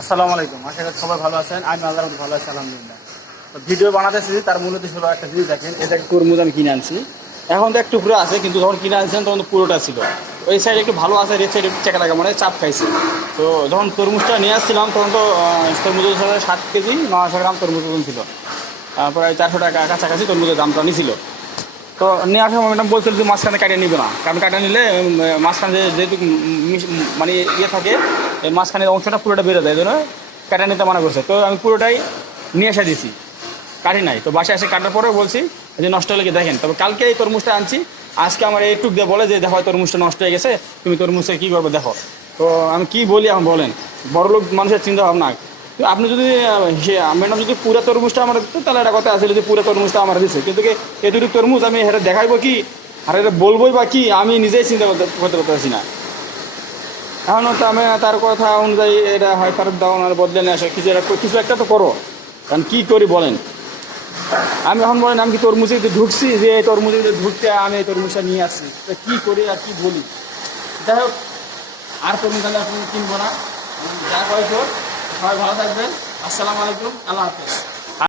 আসসালামু আলাইকুম। আশা করি সবাই ভালো আছেন। আমি আল্লাহর রহমতে ভালো আছি, আলহামদুলিল্লাহ। তো ভিডিও বানাতেছি, তার মূল উদ্দেশ্য হলো একটা জিনিস দেখেন, এই যে একটা তরমুজ আমি কিনে আনছি। এখন তো একটু পুরো আছে, কিন্তু যখন কিনে আনছিলাম তখন তো পুরোটা ছিল। ওই সাইডে একটু ভালো আছে, রেড সাইডে একটু চেকা লাগা মানে চাপ খাইছে। তো যখন তরমুজটা নিয়ে আসছিলাম তখন তো তরমুজের সাথে 7 কেজি 900 গ্রাম তরমুজ ওজন ছিল। প্রায় 400 টাকা কাছাকাছি তরমুজের দামটা নিছিল। তো নিয়ে আসার ম্যাডাম বলছিল যে মাঝখানে কাটিয়ে নিবে না, কারণ কাটা নিলে মাঝখানে যেহেতু মানে ইয়ে থাকে, এই মাঝখানের অংশটা পুরোটা বেড়ে যায়, এই জন্য কাটা নিতে মানা করছে। তো আমি পুরোটাই নিয়ে এসে দিছি, কাটি নাই। তো বাসায় এসে কাটার পরেও বলছি যে নষ্ট হলে কি দেখেন। তবে কালকে এই তরমুজটা আনছি, আজকে আমার এইটুক দিয়ে বলে যে দেখো তরমুজটা নষ্ট হয়ে গেছে, তুমি তরমুজটা কী করবে দেখো। তো আমি কি বলি এখন বলেন, বড়লোক মানুষের চিন্তা ভাবনা। তো আপনি যদি ম্যাডাম যদি পুরো তরমুজটা আমার দিত তাহলে একটা কথা আছে, যে পুরো তরমুজটা আমার দিচ্ছে, কিন্তু এতটুকু তরমুজ আমি এটা দেখাইবো কি আর এটা বলবোই বা কি, আমি নিজেই চিন্তা করতে পারতেছি না। এখন তো আমি তার কথা অনুযায়ী এটা হয় ফেরত দাও না বদলে নিয়ে আসো, কিছু একটা তো করো। কারণ কী করি বলেন, আমি এখন বলেন আমি কি তরমুজে ঢুকছি যে এই তরমুজে ঢুকতে আমি এই তরমুজটা নিয়ে আসছি, কী করি আর কী বলি। যাই হোক, আর তরমুজ আমি এখন কিনবো না, যা কয়েক সবাই ভালো থাকবেন। আসসালামু আলাইকুম, আল্লাহ হাফেজ।